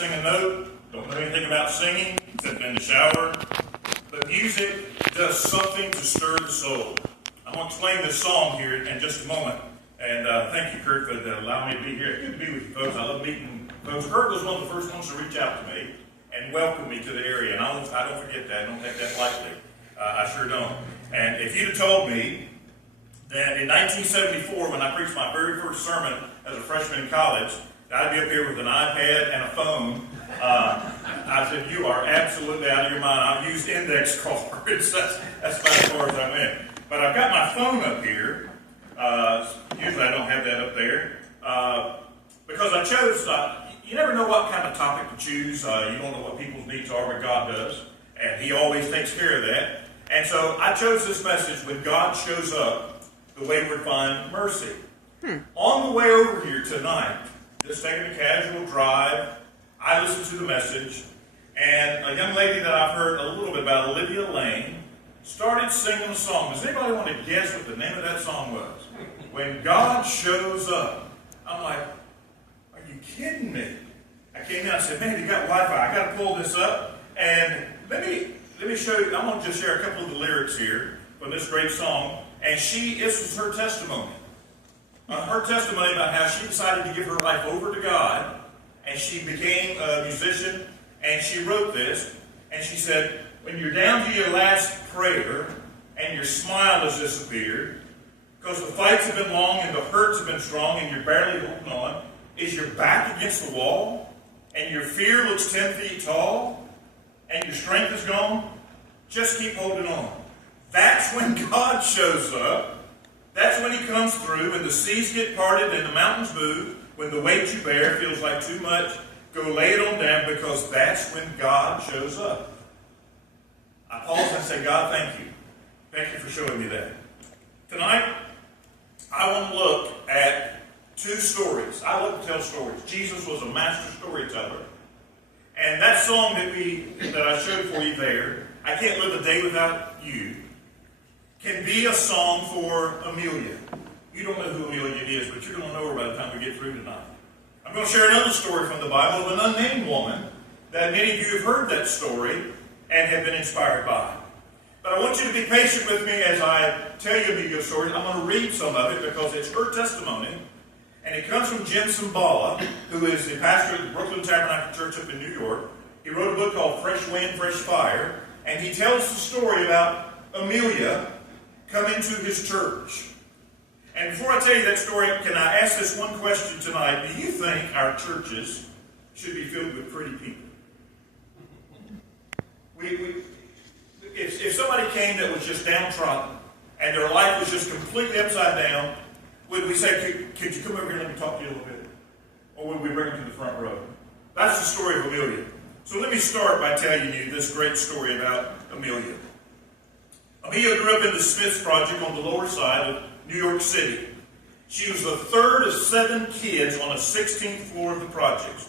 sing a note, don't know anything about singing, except in the shower. But music does something to stir the soul. I'm going to explain this song here in just a moment. And thank you, Kurt, for allowing me to be here. It's good to be with you folks. I love meeting folks. Kurt was one of the first ones to reach out to me and welcome me to the area. And I don't forget that. I don't take that lightly. I sure don't. And if you'd have told me that in 1974, when I preached my very first sermon as a freshman in college, that I'd be up here with an iPad and a phone, I said, you are absolutely out of your mind. I'll use index cards. That's about as far as I went. But I've got my phone up here. Usually I don't have that up there. Because I chose, you never know what kind of topic to choose. You don't know what people's needs are, but God does. And He always takes care of that. And so I chose this message, when God shows up, the wayward find mercy. On the way over here tonight, just taking a casual drive, I listened to the message, and a young lady that I've heard a little bit about, Olivia Lane, started singing a song. Does anybody want to guess what the name of that song was? When God Shows Up. I'm like, are you kidding me? I came in, I said, man, you got Wi-Fi. I got to pull this up. And let me show you. I'm going to just share a couple of the lyrics here from this great song. And this was her testimony. Her testimony about how she decided to give her life over to God. And she became a musician. And she wrote this. And she said, when you're down to your last prayer and your smile has disappeared, because the fights have been long and the hurts have been strong and you're barely holding on, is your back against the wall and your fear looks 10 feet tall and your strength is gone, just keep holding on. That's when God shows up. That's when He comes through, when the seas get parted and the mountains move, when the weight you bear feels like too much. Go lay it on down, because that's when God shows up. I pause and say, God, thank you. Thank you for showing me that. Tonight, I want to look at two stories. I love to tell stories. Jesus was a master storyteller. And that song that I showed for you there, I Can't Live a Day Without You, can be a song for Amelia. You don't know who Amelia is, but you're going to know her by the time we get through tonight. I'm going to share another story from the Bible of an unnamed woman that many of you have heard that story and have been inspired by. But I want you to be patient with me as I tell you Amelia's story. I'm going to read some of it because it's her testimony. And it comes from Jim Cymbala, who is the pastor of the Brooklyn Tabernacle Church up in New York. He wrote a book called Fresh Wind, Fresh Fire. And he tells the story about Amelia coming to his church. And before I tell you that story, can I ask this one question tonight? Do you think our churches should be filled with pretty people? If somebody came that was just downtrodden and their life was just completely upside down, would we say, could you come over here and let me talk to you a little bit? Or would we bring them to the front row? That's the story of Amelia. So let me start by telling you this great story about Amelia. Amelia grew up in the Smiths Project on the lower side of New York City. She was the third of 7 kids on the 16th floor of the project.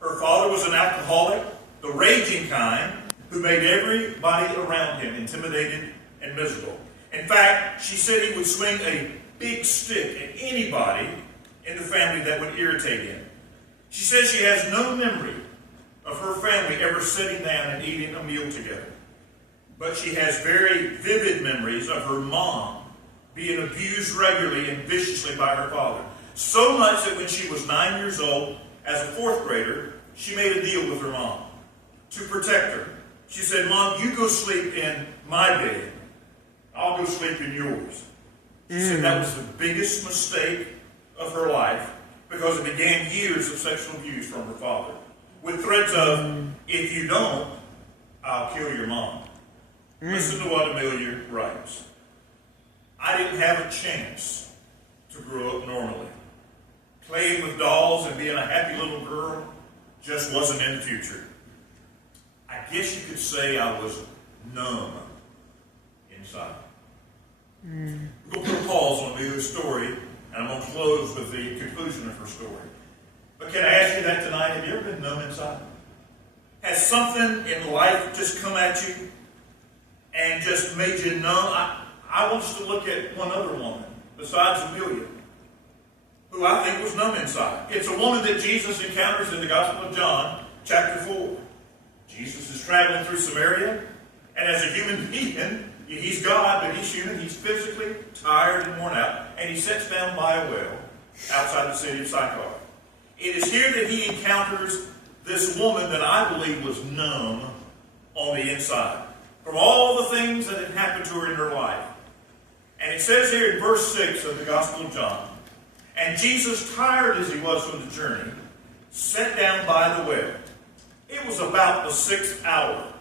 Her father was an alcoholic, the raging kind, who made everybody around him intimidated and miserable. In fact, she said he would swing a big stick at anybody in the family that would irritate him. She says she has no memory of her family ever sitting down and eating a meal together. But she has very vivid memories of her mom being abused regularly and viciously by her father. So much that when she was 9 years old, as a 4th grader, she made a deal with her mom to protect her. She said, Mom, you go sleep in my bed. I'll go sleep in yours. She said that was the biggest mistake of her life, because it began years of sexual abuse from her father, with threats of, if you don't, I'll kill your mom. Listen to what Amelia writes. I didn't have a chance to grow up normally. Playing with dolls and being a happy little girl just wasn't in the future. I guess you could say I was numb inside. We're going to put a pause on Amelia's story, and I'm going to close with the conclusion of her story. But can I ask you that tonight? Have you ever been numb inside? Has something in life just come at you and just made you numb? I want us to look at one other woman besides Amelia, who I think was numb inside. It's a woman that Jesus encounters in the Gospel of John chapter 4. Jesus is traveling through Samaria, and as a human being, he's God, but he's human. He's physically tired and worn out, and he sits down by a well outside the city of Sychar. It is here that he encounters this woman that I believe was numb on the inside from all the things that had happened to her in her life. And it says here in verse 6 of the Gospel of John, and Jesus, tired as he was from the journey, sat down by the well. It was about the 6th hour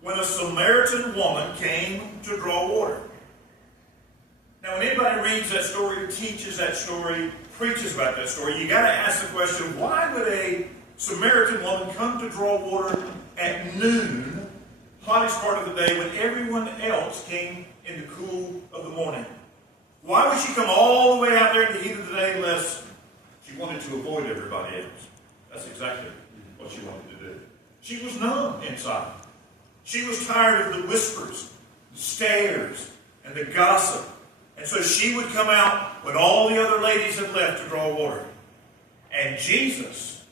when a Samaritan woman came to draw water. Now, when anybody reads that story, teaches that story, preaches about that story, you got to ask the question, why would a Samaritan woman come to draw water at noon, hottest part of the day, when everyone else came in the cool of the morning? Why would she come all the way out there in the heat of the day unless she wanted to avoid everybody else? That's exactly what she wanted to do. She was numb inside. She was tired of the whispers, the stares, and the gossip. And so she would come out when all the other ladies had left to draw water. And Jesus,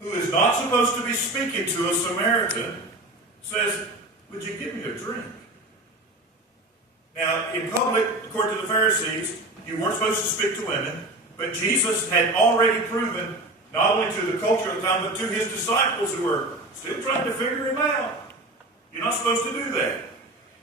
who is not supposed to be speaking to a Samaritan, says, would you give me a drink? Now, in public, according to the Pharisees, you weren't supposed to speak to women, but Jesus had already proven, not only to the culture of the time, but to his disciples who were still trying to figure him out. You're not supposed to do that.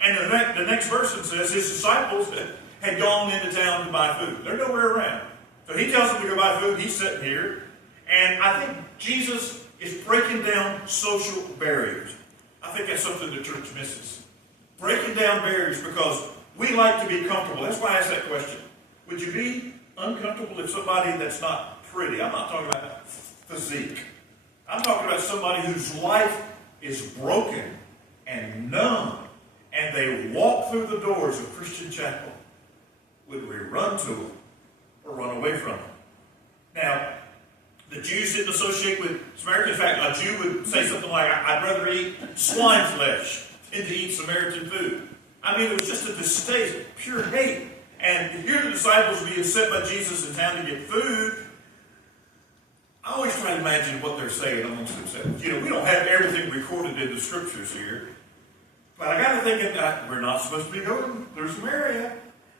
And the next verse says his disciples had gone into town to buy food. They're nowhere around. So he tells them to go buy food. He's sitting here. And I think Jesus is breaking down social barriers. I think that's something the church misses. Breaking down barriers, because we like to be comfortable. That's why I asked that question. Would you be uncomfortable if somebody that's not pretty, I'm not talking about physique, I'm talking about somebody whose life is broken and numb, and they walk through the doors of Christian Chapel? Would we run to them or run away from them? Now, the Jews didn't associate with Samaritans. In fact, a Jew would say something like, I'd rather eat swine flesh than to eat Samaritan food. I mean, it was just a distaste, pure hate. And here the disciples being sent by Jesus in town to get food. I always try to imagine what they're saying amongst themselves. You know, we don't have everything recorded in the scriptures here. But I got to think that we're not supposed to be going through Samaria.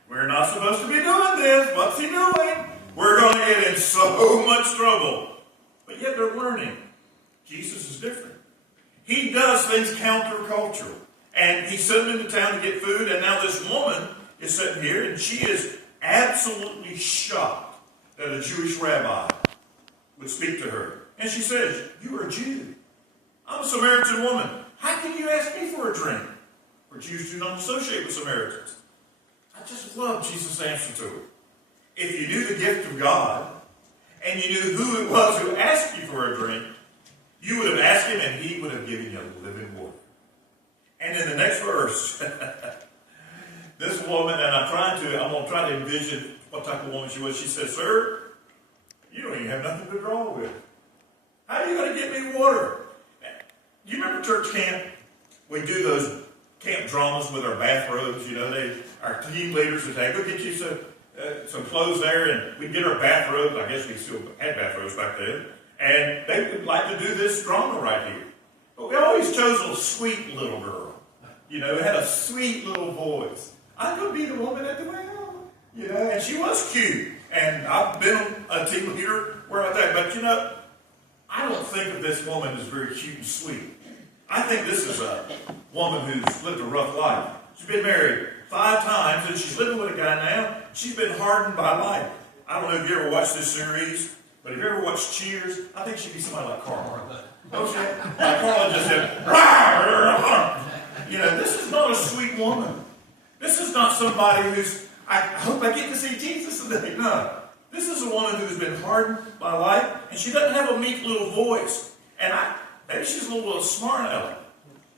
We're not supposed to be doing this. What's he doing? We're going to get in so much trouble. But yet they're learning. Jesus is different. He does things countercultural. And he sent them into town to get food. And now this woman is sitting here, and she is absolutely shocked that a Jewish rabbi would speak to her. And she says, you are a Jew. I'm a Samaritan woman. How can you ask me for a drink? For Jews do not associate with Samaritans. I just love Jesus' answer to her. If you knew the gift of God, and you knew who it was who asked you for a drink, you would have asked him, and he would have given you living water. And in the next verse, this woman, and I'm going to try to envision what type of woman she was. She said, sir, you don't even have nothing to draw with. How are you going to get me water? Do you remember church camp? We do those camp dramas with our bathrobes. You know, our team leaders would say, go get you some clothes there, and we'd get our bathrobes. I guess we still had bathrobes back then. And they would like to do this drama right here. But we always chose a sweet little girl. You know, had a sweet little voice. I could be the woman at the well. You know, and she was cute. And I've been a team leader where I think, but you know, I don't think of this woman as very cute and sweet. I think this is a woman who's lived a rough life. She's been married 5 times, and she's living with a guy now. She's been hardened by life. I don't know if you ever watched this series, but if you ever watched Cheers, I think she'd be somebody like Carla. Okay? Like Carla just said, rah! You know, this is not a sweet woman. This is not somebody who's, I hope I get to see Jesus today. No. This is a woman who's been hardened by life, and she doesn't have a meek little voice. And maybe she's a little smart aleck.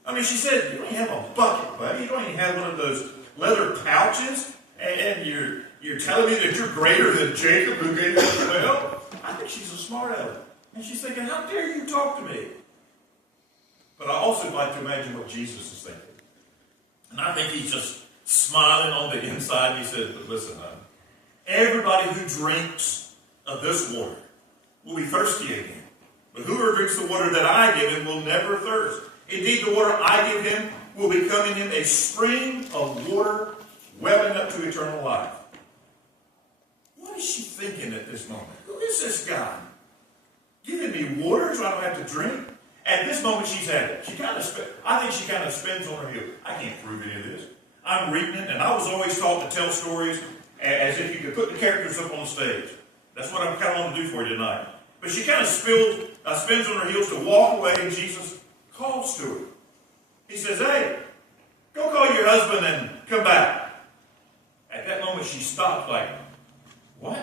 I mean, she said, you don't even have a bucket, buddy. You don't even have one of those leather pouches, and you're telling me that you're greater than Jacob who gave you the well? I think she's a smart aleck. And she's thinking, how dare you talk to me? But I also like to imagine what Jesus is thinking. And I think he's just smiling on the inside. He said, but listen, everybody who drinks of this water will be thirsty again. But whoever drinks the water that I give him will never thirst. Indeed, the water I give him will become in him a spring of water welling up to eternal life. What is she thinking at this moment? Who is this guy? Giving me water so I don't have to drink? At this moment, she's had it. I think she kind of spins on her heel. I can't prove any of this. I'm reading it, and I was always taught to tell stories as if you could put the characters up on the stage. That's what I kind of want to do for you tonight. But she kind of spins on her heels to walk away, and Jesus calls to her. He says, hey, go call your husband and come back. At that moment, she stopped like, what?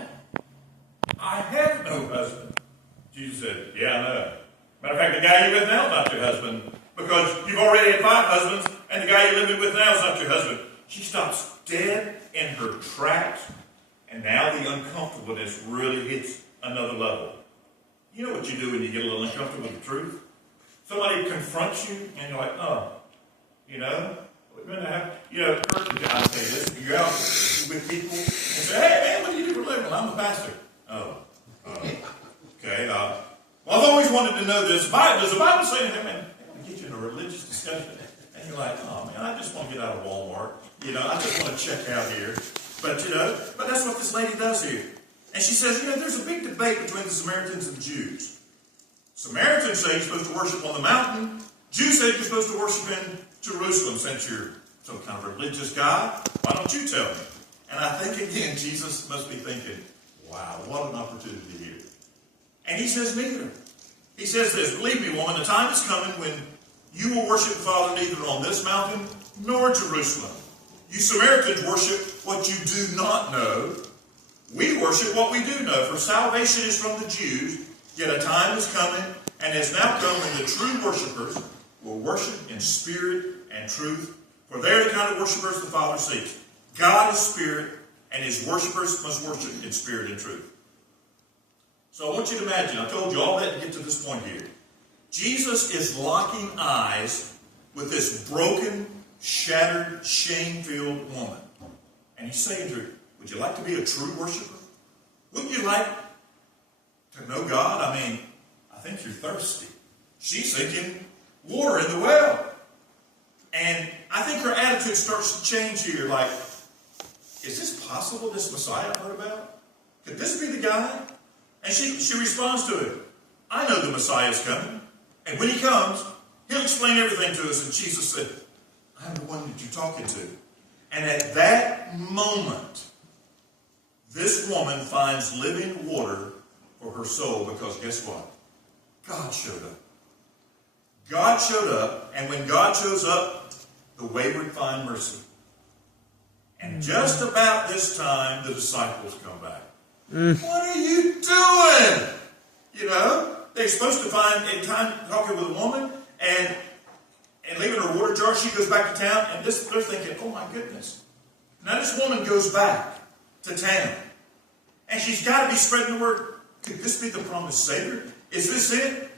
I have no husband. Jesus said, yeah, I know. Matter of fact, the guy you're with now is not your husband, because you've already had 5 husbands, and the guy you're living with now is not your husband. She stops dead in her tracks, and now the uncomfortableness really hits another level. You know what you do when you get a little uncomfortable with the truth? Somebody confronts you, and you're like, oh, you know, I'll tell you this, you're out with people, and say, hey, man, what do you do for a living? I'm a pastor. Okay, well, I've always wanted to know this. Does the Bible say anything? Man, I want to get you in a religious discussion. And you're like, oh, man, I just want to get out of Walmart. I just want to check out here. But that's what this lady does here. And she says, there's a big debate between the Samaritans and the Jews. Samaritans say you're supposed to worship on the mountain. Jews say you're supposed to worship in Jerusalem. Since you're some kind of religious guy, why don't you tell me? And I think, again, Jesus must be thinking, wow, what an opportunity here. And he says neither. He says this, believe me, woman, the time is coming when you will worship the Father neither on this mountain nor Jerusalem. You Samaritans worship what you do not know. We worship what we do know, for salvation is from the Jews, yet a time is coming, and has now come when the true worshipers will worship in spirit and truth, for they are the kind of worshipers the Father seeks. God is spirit, and his worshipers must worship in spirit and truth. So I want you to imagine, I told you all that to get to this point here. Jesus is locking eyes with this broken, shattered, shame-filled woman. And he's saying to her, would you like to be a true worshiper? Wouldn't you like to know God? I think you're thirsty. She's thinking water in the well. And I think her attitude starts to change here, like, is this possible, this Messiah I heard about? Could this be the guy? And she responds to it. I know the Messiah is coming. And when he comes, he'll explain everything to us. And Jesus said, I'm the one that you're talking to. And at that moment, this woman finds living water for her soul, because guess what? God showed up. God showed up, and when God shows up, the wayward find mercy. And just about this time, the disciples come back. What are you doing? They're supposed to find a time talking with a woman and leaving her water jar. She goes back to town, and they're thinking, oh my goodness. Now this woman goes back to town, and she's got to be spreading the word. Could this be the promised Savior? Is this it?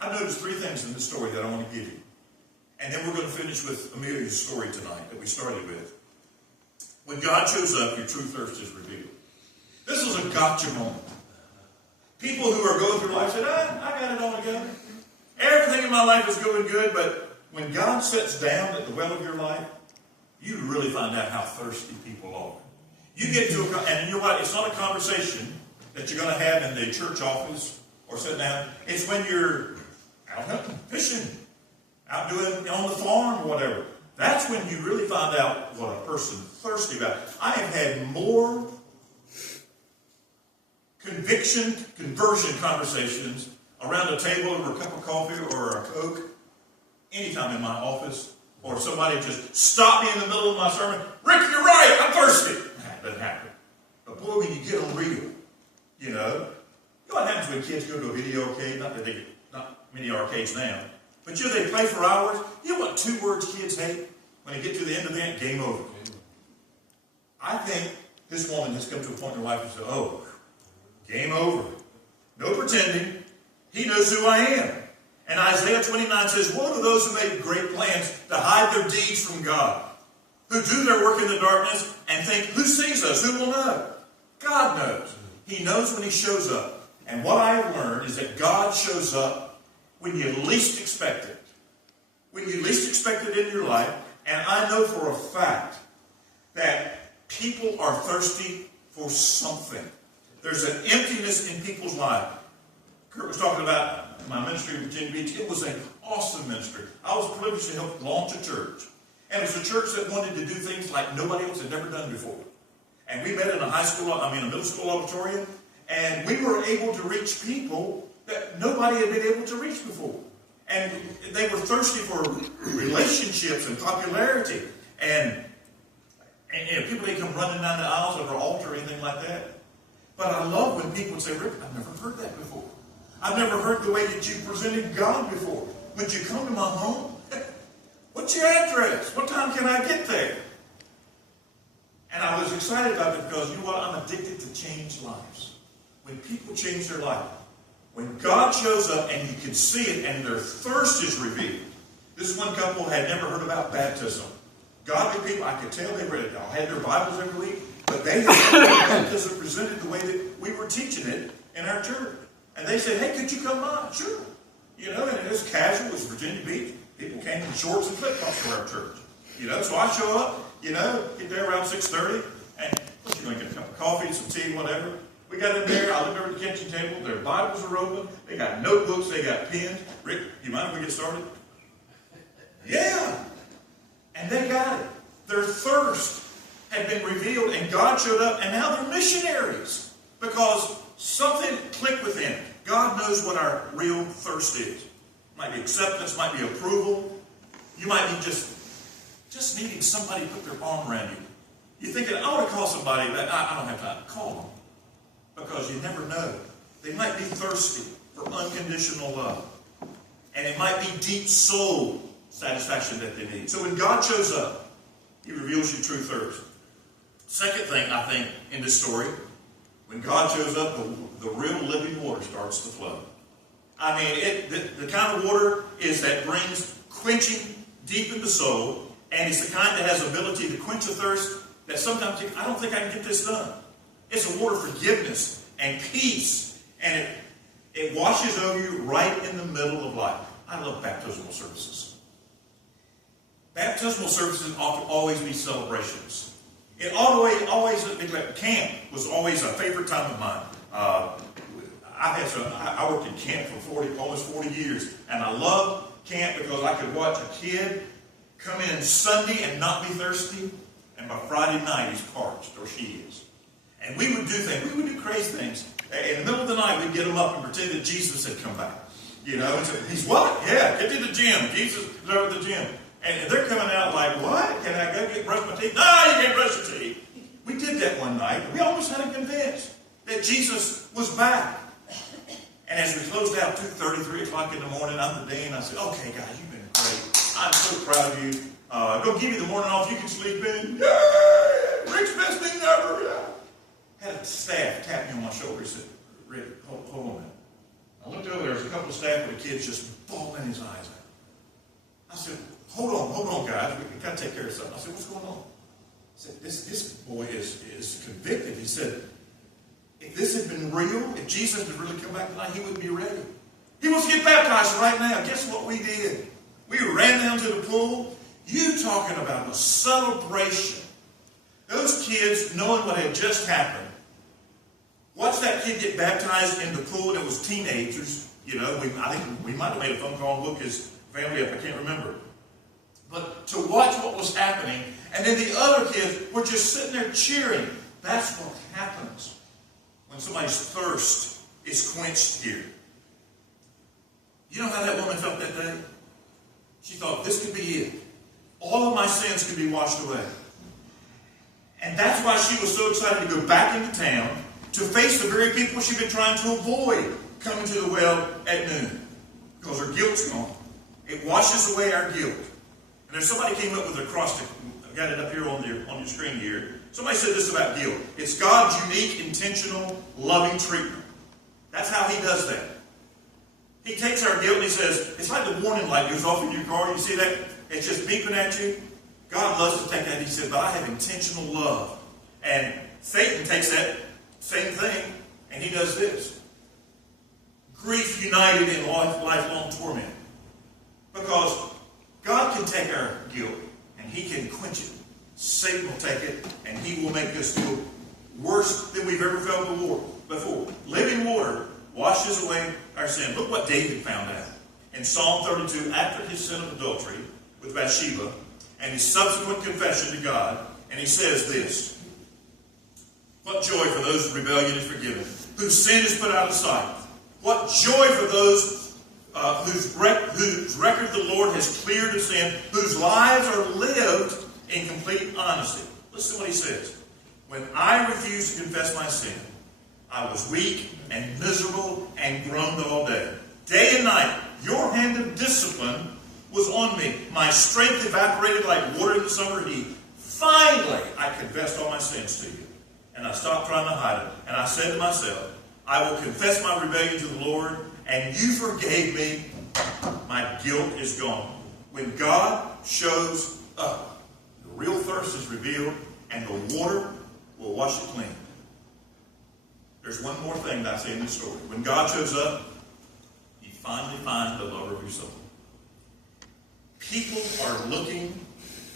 I've noticed 3 things in this story that I want to give you. And then we're going to finish with Amelia's story tonight that we started with. When God shows up, your true thirst is revealed. This is a gotcha moment. People who are going through life say, I got it all together. Everything in my life is going good, but when God sits down at the well of your life, you really find out how thirsty people are. You get to and you know what? It's not a conversation that you're going to have in the church office or sit down. It's when you're out hunting, fishing, out doing on the farm or whatever. That's when you really find out what a person's thirsty about. I have had more conversion conversations around a table over a cup of coffee or a Coke anytime in my office, or somebody just stopped me in the middle of my sermon. Rick, you're right, I'm thirsty. That doesn't happen. But boy, when you get on real, you know what happens when kids go to a video arcade? Not many arcades now, but they play for hours. You know what 2 words kids hate? When they get to the end of that, game over. I think this woman has come to a point in her life and said, oh, game over. No pretending. He knows who I am. And Isaiah 29 says, woe to those who make great plans to hide their deeds from God, who do their work in the darkness and think, who sees us? Who will know? God knows. He knows when he shows up. And what I have learned is that God shows up when you least expect it. When you least expect it in your life. And I know for a fact that people are thirsty for something. There's an emptiness in people's lives. Kurt was talking about my ministry in Virginia Beach. It was an awesome ministry. I was privileged to help launch a church. And it was a church that wanted to do things like nobody else had ever done before. And we met in a middle school auditorium. And we were able to reach people that nobody had been able to reach before. And they were thirsty for relationships and popularity. And people didn't come running down the aisles of our altar or anything like that. But I love when people would say, Rick, I've never heard that before. I've never heard the way that you presented God before. Would you come to my home? What's your address? What time can I get there? And I was excited about it because, you know what? I'm addicted to change lives. When people change their life. When God shows up and you can see it and their thirst is revealed. This one couple had never heard about baptism. Godly people, I could tell they read it. I had their Bibles every week. But they had baptism presented the way that we were teaching it in our church. And they said, hey, could you come by? Sure. You know, and it was casual. It was Virginia Beach. People came in shorts and flip-flops for our church. You know, so I show up, you know, get there around 6:30. And what, you going to get a cup of coffee, some tea, whatever. We got in there. I looked over at the kitchen table. Their Bibles are open. They got notebooks. They got pens. Rick, you mind if we get started? Yeah. And they got it. Their thirst had been revealed, and God showed up, and now they're missionaries because something clicked with them. God knows what our real thirst is. Might be acceptance, might be approval. You might be just needing somebody to put their arm around you. You're thinking, I want to call somebody, but I don't have time. Call them. Because you never know. They might be thirsty for unconditional love. And it might be deep soul satisfaction that they need. So when God shows up, He reveals your true thirst. Second thing, I think, in this story, when God shows up, the real living water starts to flow. I mean, the kind of water is that brings quenching deep in the soul, and it's the kind that has ability to quench a thirst that sometimes you think, I don't think I can get this done. It's a water of forgiveness and peace, and it washes over you right in the middle of life. I love baptismal services. Baptismal services ought to always be celebrations. It always camp was always a favorite time of mine. I worked in camp for almost 40 years, and I love camp because I could watch a kid come in Sunday and not be thirsty, and by Friday night he's parched, or she is. And we would do things. We would do crazy things. In the middle of the night, we'd get them up and pretend that Jesus had come back. You know, and so, he's what? Yeah, get to the gym. Jesus is over at the gym. And they're coming out like, what? Can I go brush my teeth? No, you can't brush your teeth. We did that one night. We almost had him convinced that Jesus was back. And as we closed out 2:30, 3 o'clock in the morning, I'm the dean. I said, okay, guys, you've been great. I'm so proud of you. Go give you the morning off. You can sleep in. Yay! Rick's best thing ever. Yeah. Had a staff tap me on my shoulder. He said, Rick, hold on a minute. I looked over, there was a couple of staff with the kids just bawling his eyes out. I said, hold on, guys. We got to take care of something. I said, what's going on? He said, this boy is convicted. He said, if this had been real, if Jesus had really come back tonight, he would be ready. He wants to get baptized right now. Guess what we did? We ran down to the pool. You talking about a celebration. Those kids, knowing what had just happened, watched that kid get baptized in the pool. It was teenagers. You know, I think we might have made a phone call and looked his family up. I can't remember. But to watch what was happening, and then the other kids were just sitting there cheering. That's what happens when somebody's thirst is quenched here. You know how that woman felt that day? She thought, this could be it. All of my sins could be washed away. And that's why she was so excited to go back into town to face the very people she'd been trying to avoid coming to the well at noon. Because her guilt's gone. It washes away our guilt. And there's somebody came up with an acrostic. I've got it up here on your screen here. Somebody said this about guilt. It's God's unique, intentional, loving treatment. That's how He does that. He takes our guilt and He says, it's like the warning light goes off in your car. You see that? It's just beeping at you. God loves to take that. He said, but I have intentional love. And Satan takes that same thing and he does this. Grief united in lifelong torment. Because God can take our guilt and he can quench it. Satan will take it and he will make us feel worse than we've ever felt before. Living water washes away our sin. Look what David found out. In Psalm 32, after his sin of adultery with Bathsheba and his subsequent confession to God, and he says this, what joy for those whose rebellion is forgiven, whose sin is put out of sight. What joy for those whose record the Lord has cleared of sin, whose lives are lived in complete honesty. Listen to what he says. When I refused to confess my sin, I was weak and miserable and groaned all day. Day and night, your hand of discipline was on me. My strength evaporated like water in the summer heat. Finally, I confessed all my sins to you. And I stopped trying to hide it. And I said to myself, I will confess my rebellion to the Lord, and you forgave me. My guilt is gone. When God shows up, the real thirst is revealed, and the water will wash it clean. There's one more thing that I say in this story. When God shows up, you finally find the lover of your soul. People are looking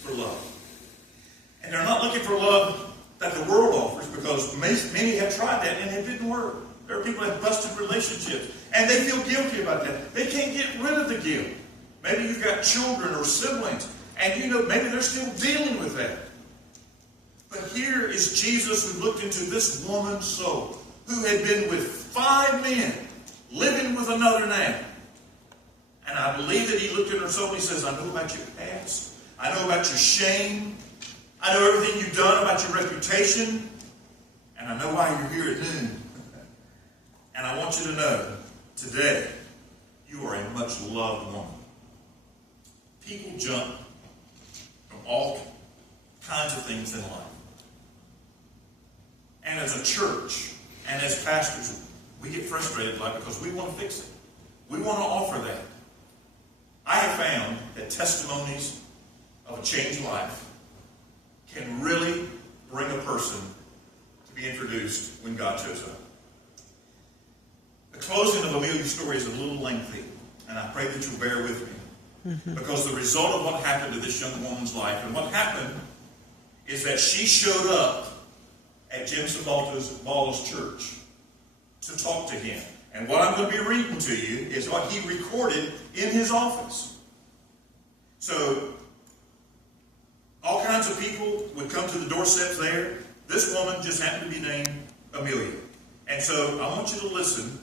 for love. And they're not looking for love that the world offers, because many have tried that and it didn't work. There are people that have busted relationships and they feel guilty about that. They can't get rid of the guilt. Maybe you've got children or siblings and maybe they're still dealing with that. But here is Jesus who looked into this woman's soul, who had been with 5 men, living with another now. And I believe that he looked at her soul and he says, I know about your past. I know about your shame. I know everything you've done about your reputation. And I know why you're here at noon. And I want you to know, today, you are a much loved woman. People jump from all kinds of things in life. And as a church, and as pastors, we get frustrated in life because we want to fix it. We want to offer that. I have found that testimonies of a changed life can really bring a person to be introduced when God shows up. The closing of Amelia's story is a little lengthy, and I pray that you'll bear with me. Because the result of what happened to this young woman's life, and what happened is that she showed up at Jim Sabala's church to talk to him. And what I'm going to be reading to you is what he recorded in his office. So, all kinds of people would come to the doorsteps there. This woman just happened to be named Amelia. And so, I want you to listen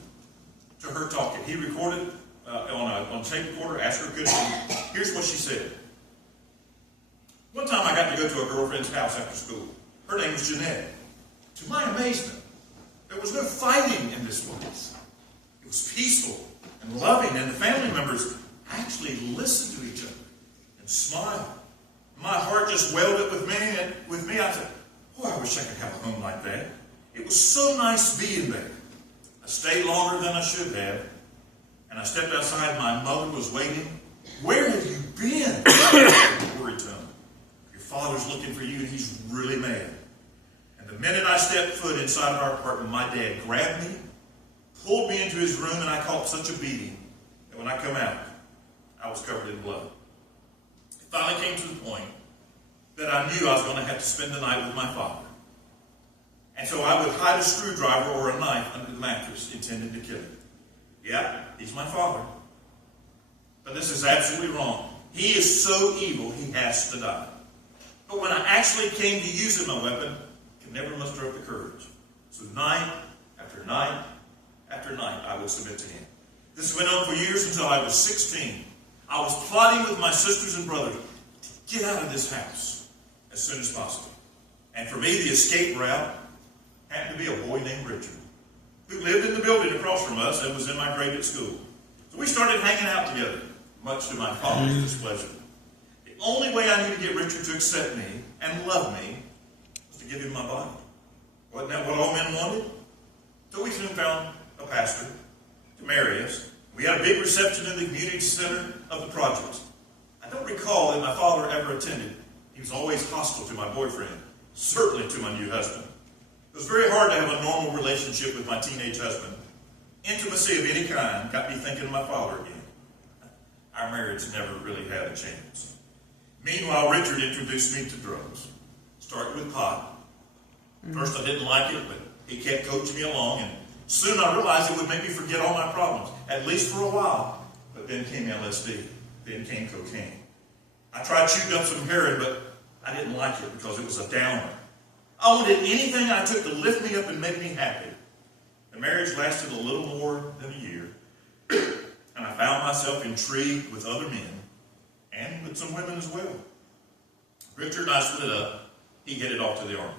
to her talking. He recorded on a tape recorder, asked her a good question. Here's what she said. One time I got to go to a girlfriend's house after school. Her name was Jeanette. To my amazement, there was no fighting in this place. It was peaceful and loving, and the family members actually listened to each other and smiled. My heart just welled up with me, I thought, boy, I wish I could have a home like that. It was so nice being there. I stayed longer than I should have, and I stepped outside. My mother was waiting. Where have you been? I worried to him. Your father's looking for you, and he's really mad. And the minute I stepped foot inside of our apartment, my dad grabbed me, pulled me into his room, and I caught such a beating that when I come out, I was covered in blood. It finally came to the point that I knew I was going to have to spend the night with my father. And so I would hide a screwdriver or a knife under the mattress, intending to kill him. Yeah, he's my father. But this is absolutely wrong. He is so evil, he has to die. But when I actually came to using my weapon, I could never muster up the courage. So night after night after night, I would submit to him. This went on for years until I was 16. I was plotting with my sisters and brothers to get out of this house as soon as possible. And for me, the escape route happened to be a boy named Richard, who lived in the building across from us and was in my grade at school. So we started hanging out together, much to my father's displeasure. The only way I knew to get Richard to accept me and love me was to give him my body. Wasn't that what all men wanted? So we soon found a pastor to marry us. We had a big reception in the community center of the projects. I don't recall that my father ever attended. He was always hostile to my boyfriend, certainly to my new husband. It was very hard to have a normal relationship with my teenage husband. intimacy of any kind got me thinking of my father again. Our marriage never really had a chance. Meanwhile, Richard introduced me to drugs. Started with pot. First I didn't like it, but he kept coaching me along, and soon I realized it would make me forget all my problems, at least for a while. But then came LSD. Then came cocaine. I tried shooting up some heroin, but I didn't like it because it was a downer. I wanted anything I took to lift me up and make me happy. The marriage lasted a little more than a year, and I found myself intrigued with other men, and with some women as well. Richard and I split up. He headed off to the Army.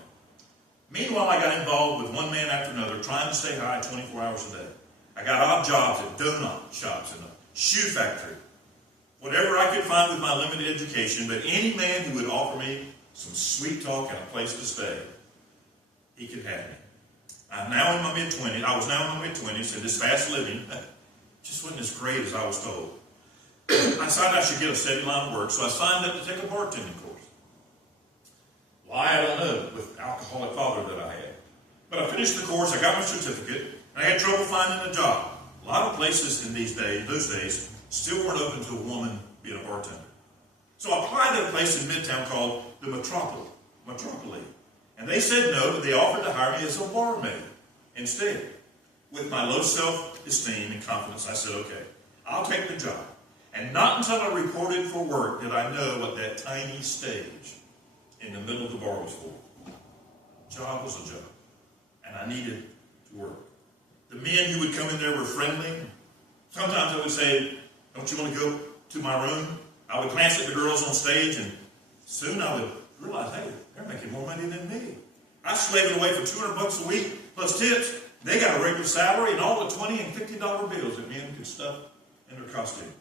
Meanwhile, I got involved with one man after another, trying to stay high 24 hours a day. I got odd jobs at donut shops and a shoe factory. Whatever I could find with my limited education, but any man who would offer me some sweet talk and a place to stay, he could have me. I was now in my mid-20s, and this fast living just wasn't as great as I was told. I decided I should get a steady line of work, so I signed up to take a bartending course. Why, I don't know, with the alcoholic father that I had. But I finished the course, I got my certificate, and I had trouble finding a job. A lot of places in those days, still weren't open to a woman being a bartender. So I applied at a place in Midtown called the Metropole. And they said no, but they offered to hire me as a barmaid instead. With my low self-esteem and confidence, I said, okay, I'll take the job. And not until I reported for work did I know what that tiny stage in the middle of the bar was for. The job was a job, and I needed to work. The men who would come in there were friendly. Sometimes I would say, don't you want to go to my room? I would glance at the girls on stage, and soon I would realize, hey, they're making more money than me. I was slaving away for $200 a week plus tips. They got a regular salary and all the $20 and $50 bills that men could stuff in their costumes.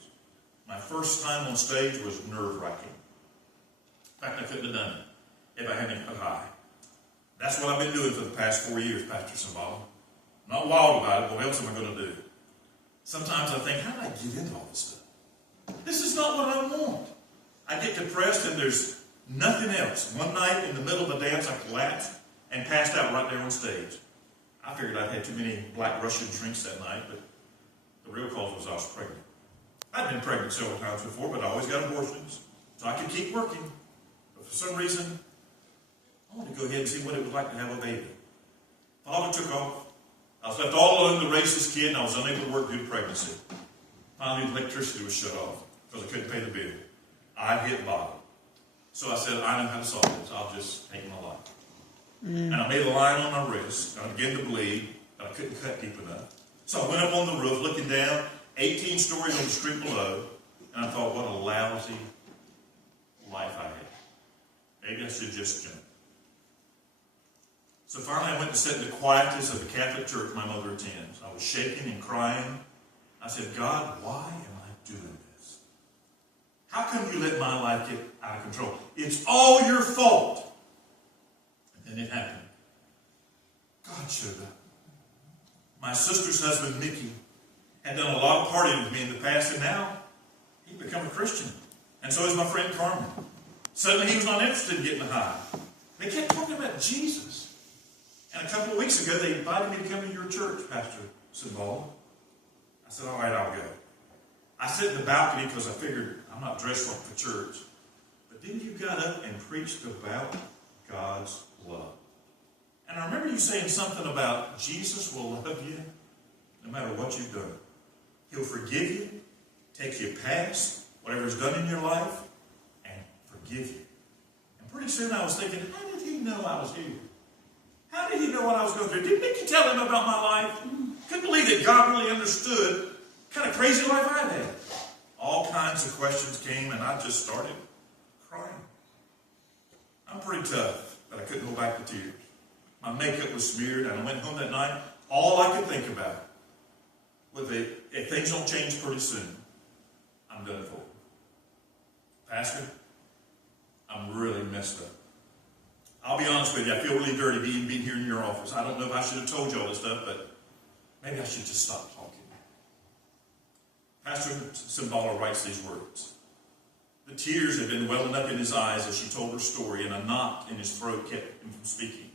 My first time on stage was nerve-wracking. In fact, I couldn't have done it if I hadn't got high. That's what I've been doing for the past 4 years, Pastor Cimbala. I'm not wild about it, but what else am I going to do? Sometimes I think, how did I get into all this stuff? This is not what I want. I get depressed and there's nothing else. One night in the middle of a dance, I collapsed and passed out right there on stage. I figured I'd had too many Black Russian drinks that night, but the real cause was I was pregnant. I'd been pregnant several times before, but I always got abortions, so I could keep working. But for some reason, I wanted to go ahead and see what it was like to have a baby. Father took off. I was left all alone, the racist kid, and I was unable to work due to pregnancy. Finally, the electricity was shut off because I couldn't pay the bill. I hit bottom. So I said, I know how to solve this. I'll just take my life. And I made a line on my wrist. I began to bleed, but I couldn't cut deep enough. So I went up on the roof, looking down, 18 stories on the street below, and I thought, what a lousy life I had. Maybe I should just jump. So finally I went to sit in the quietness of the Catholic church my mother attends. I was shaking and crying. I said, God, why am I doing this? How come you let my life get out of control? It's all your fault. And then it happened. God showed up. My sister's husband, Mickey, had done a lot of partying with me in the past, and now he'd become a Christian. And so is my friend Carmen. Suddenly he was not interested in getting high. They kept talking about Jesus. And a couple of weeks ago, they invited me to come to your church, Pastor Cimbala. I said, all right, I'll go. I sit in the balcony because I figured I'm not dressed for church. But then you got up and preached about God's love. And I remember you saying something about Jesus will love you no matter what you've done. He'll forgive you, take you past whatever's done in your life, and forgive you. And pretty soon I was thinking, how did he know I was here? How did he know what I was going through? Did Mickey tell him about my life? Couldn't believe that God really understood what kind of crazy life I had. All kinds of questions came, and I just started crying. I'm pretty tough, but I couldn't hold back the tears. My makeup was smeared, and I went home that night. All I could think about was that if things don't change pretty soon, I'm done for. Pastor, I'm really messed up. I'll be honest with you, I feel really dirty being here in your office. I don't know if I should have told you all this stuff, but maybe I should just stop talking. Pastor Cimbala writes these words. The tears had been welling up in his eyes as she told her story, and a knot in his throat kept him from speaking.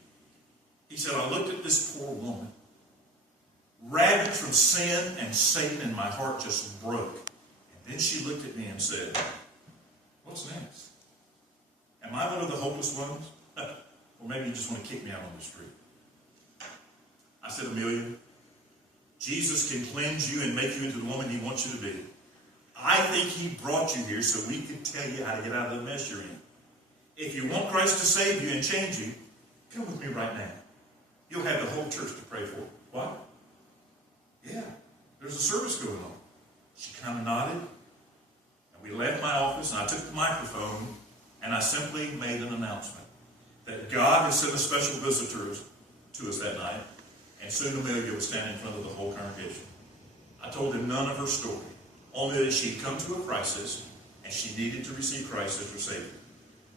He said, I looked at this poor woman ravaged from sin and Satan, and my heart just broke. And then she looked at me and said, "What's next? Am I one of the hopeless ones? Or maybe you just want to kick me out on the street?" I said, "Amelia, Jesus can cleanse you and make you into the woman he wants you to be. I think he brought you here so we could tell you how to get out of the mess you're in. If you want Christ to save you and change you, come with me right now. You'll have the whole church to pray for." "What?" "Yeah, there's a service going on." She kind of nodded, and we left my office, and I took the microphone, and I simply made an announcement that God had sent a special visitor to us that night, and soon Amelia would stand in front of the whole congregation. I told him none of her story, only that she'd come to a crisis, and she needed to receive Christ as her Savior.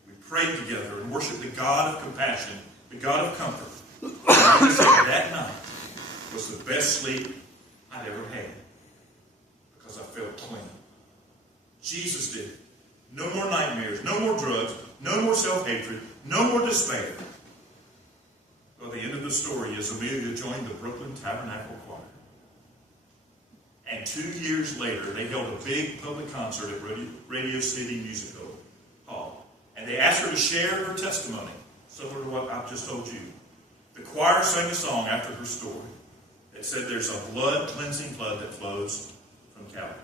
We prayed together and worshiped the God of compassion, the God of comfort. And I can say that night was the best sleep I'd ever had, because I felt clean. Jesus did it. No more nightmares, no more drugs, no more self-hatred, no more despair. Well, the end of the story is Amelia joined the Brooklyn Tabernacle Choir. And 2 years later, they held a big public concert at Radio City Music Hall. And they asked her to share her testimony, similar to what I've just told you. The choir sang a song after her story that said there's a blood-cleansing flood that flows from Calvary.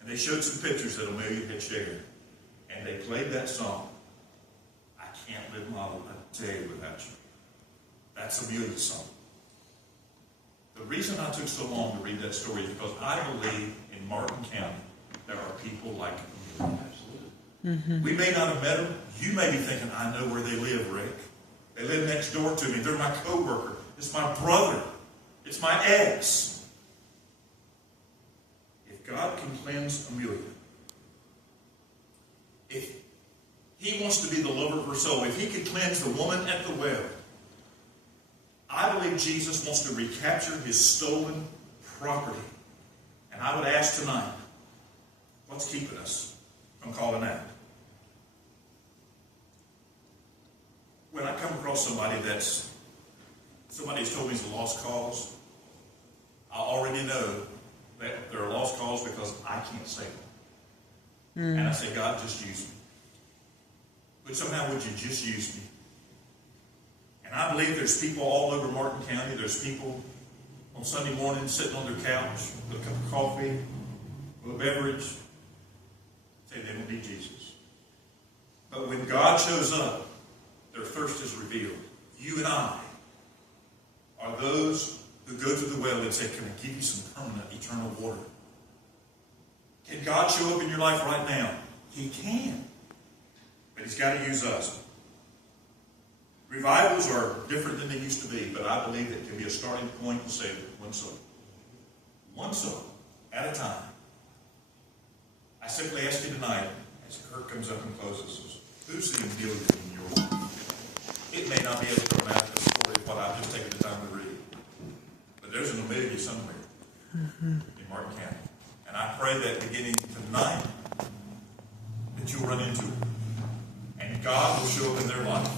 And they showed some pictures that Amelia had shared. And they played that song, "I Can't Live a Day Without You." That's Amelia's song. The reason I took so long to read that story is because I believe in Martin County there are people like Amelia. Absolutely. We may not have met them. You may be thinking, "I know where they live, Rick. They live next door to me. They're my co-worker. It's my brother. It's my ex." If God can cleanse Amelia, if he wants to be the lover of her soul, if he can cleanse the woman at the well, I believe Jesus wants to recapture his stolen property. And I would ask tonight, what's keeping us from calling out? When I come across somebody who's told me it's a lost cause, I already know that they're a lost cause because I can't save them. And I say, "God, just use me. But somehow would you just use me?" And I believe there's people all over Martin County. There's people on Sunday morning sitting on their couch with a cup of coffee, with a beverage, say they don't need Jesus. But when God shows up, their thirst is revealed. You and I are those who go to the well and say, "Can I give you some permanent, eternal water?" Can God show up in your life right now? He can. But he's got to use us. Revivals are different than they used to be, but I believe it can be a starting point to save one soul. One soul at a time. I simply ask you tonight, as Kurt comes up and closes us, who's the Amelia in your life? It may not be able to come out of the story of what I've just taken the time to read, but there's an Amelia somewhere in Martin County. And I pray that beginning tonight, that you'll run into it. And God will show up in their life.